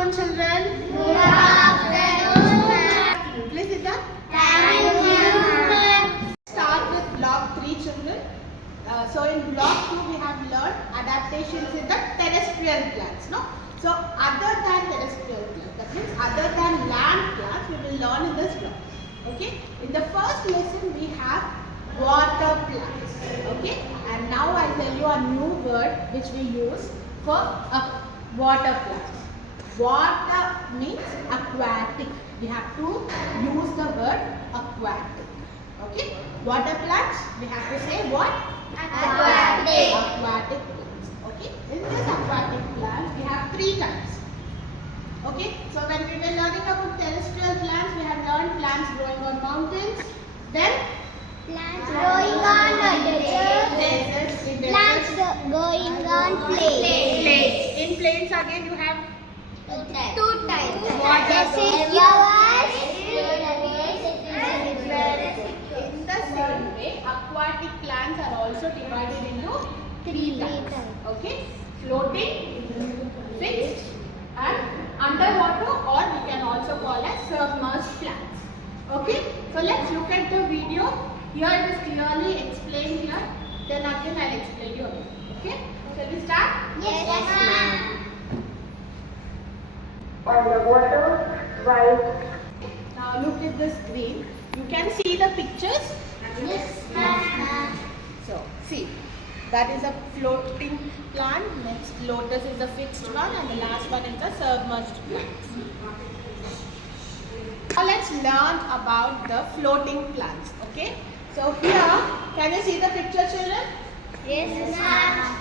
afternoon, children. Good afternoon. Please sit down. Thank you, ma'am. Start with block 3, children. So in block 2 we have learned adaptations in the terrestrial plants. No? So other than terrestrial plants, that means other than land plants, we will learn in this block. Okay? In the first lesson we have water plants. Okay? And now I'll tell you a new word which we use for water plants. Water means aquatic. We have to use the word aquatic. Okay? Water plants, we have to say what? Aquatic. Aquatic plants. Okay? In this aquatic plants, we have 3 types. Okay? So when we were learning about terrestrial plants, we have learned plants growing on mountains. Then Plants growing on deserts. Plants growing on plains. In plains again you have 2 types. What? Deciduous. in the same way aquatic plants are also divided into 3 types. Okay? Floating, fixed and underwater, or we can also call as submerged plants. Okay? So let's look at the video. Here it is clearly explained here. Then again I'll explain you again. Okay? Shall we start? Yes, ma'am. On the water, right. Now look at the screen. You can see the pictures. Yes, ma'am. So see, that is a floating plant. Next lotus is the fixed one, and the last one is the submerged plant. Now let's learn about the floating plants. Okay? So here, can you see the picture, children? Yes, ma'am.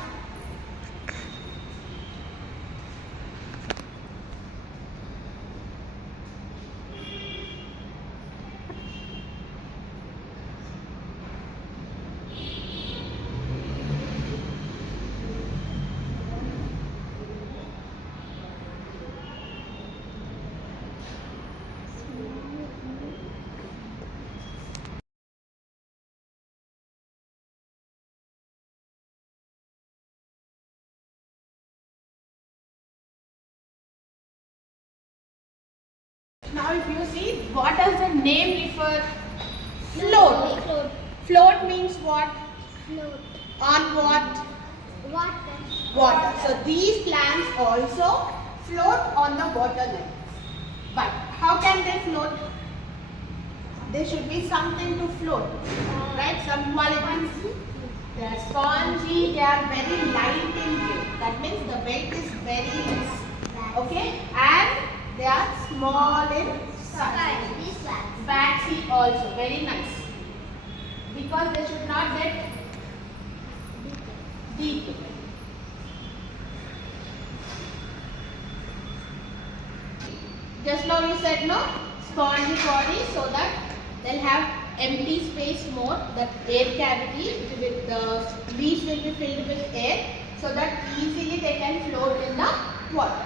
Now if you see, what does the name refer? Float. Float means what? Float. On what? Water. Water. So these plants also float on the water level. But how can they float? There should be something to float, right? Some qualities. They are spongy, they are very light in weight. That means the weight is very less. Okay? And they are small in size. These plants. Waxy also, very nice. Because they should not get deep. Just now you said no, spongy body, so that they'll have empty space more, that air cavity with the leaves will be filled with air, so that easily they can float in the water.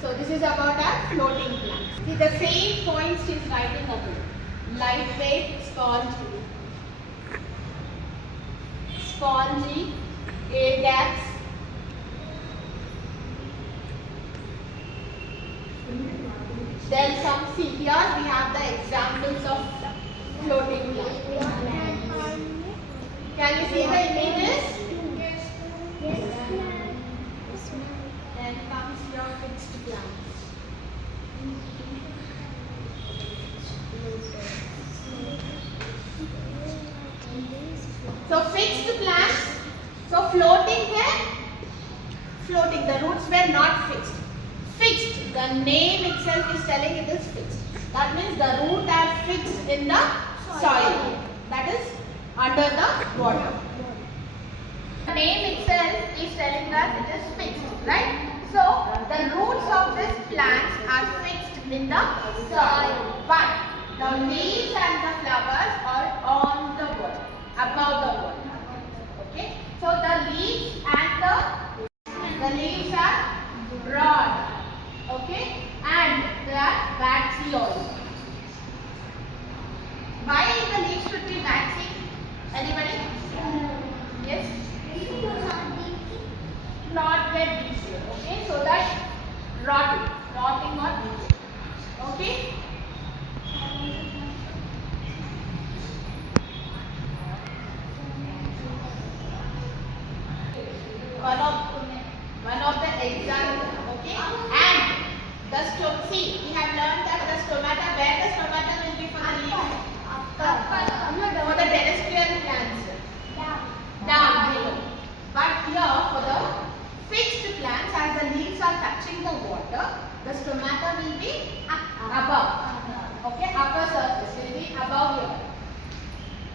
So this is about our floating plants. See, the same points is writing above. Lightweight, spongy, air gaps. Then some, see here we have the examples of floating plants. Can you see the images? Then comes your fixed plants. So fixed plants, so floating where? Floating, the roots were not fixed. Fixed, the name itself is telling it is fixed. That means the roots are fixed in the soil. That is under the water. The name itself is telling us it is fixed, right? So the roots of these plants are fixed in the soil. But the leaves and the flowers are on the water, above the water. Okay? So the leaves and the leaves are broad. Okay? And they are waxy also. Why the leaves should be waxy? Anybody? see, we have learned that the stomata, where the stomata will be for the leaf? For the terrestrial plants. Down below. But here for the fixed plants, as the leaves are touching the water, the stomata will be above. Okay, upper surface will be above here.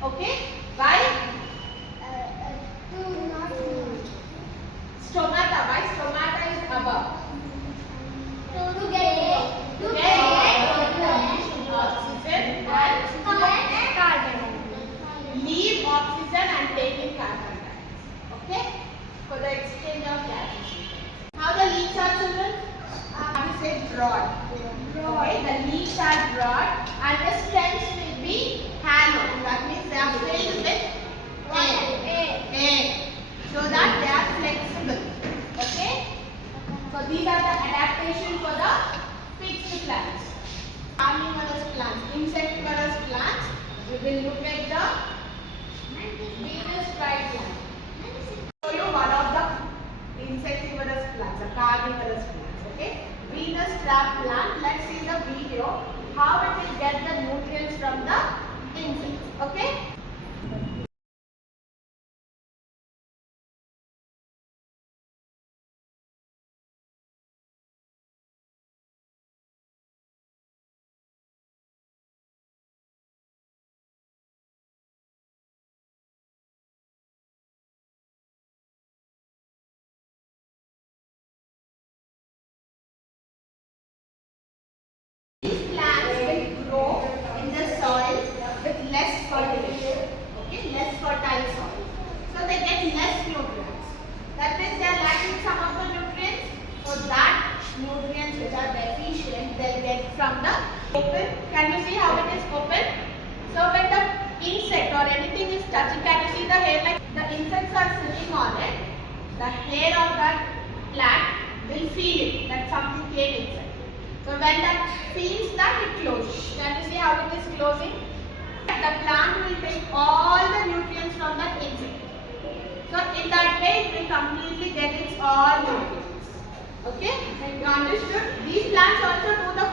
Okay, why? Stomata, why stomata is above? To get Oxygen and carbon. leave oxygen and take in carbon dioxide. Okay, for the exchange of gases. How the leaves are, children? We say broad. Okay, the leaves are broad and the stems will be hollow. That means they are filled with air. So that they are flexible. Okay. So these are the adaptations for the fixed plants. Carnivorous plants, insectivorous plants. We will look at the Venus flytrap. Show you one of the insectivorous plants, the carnivorous plants. Okay. Venus trap plant. Let's see the video how it will get the nutrients from the insects. Okay. These plants will grow in the soil with less fertility. Okay, less fertile soil. So they get less nutrients. That means they are lacking some of the nutrients. So that nutrients which are deficient, they'll get from the open. Can you see how it is open? So when the insect or anything is touching, can you see the hair? Like the insects are sitting on it. The hair of that plant will feel it that something came inside. So when that feels that, it closes. Can you see how it is closing? The plant will take all the nutrients from that insect. So in that way it will completely get its all nutrients. Okay? You understood? These plants also do the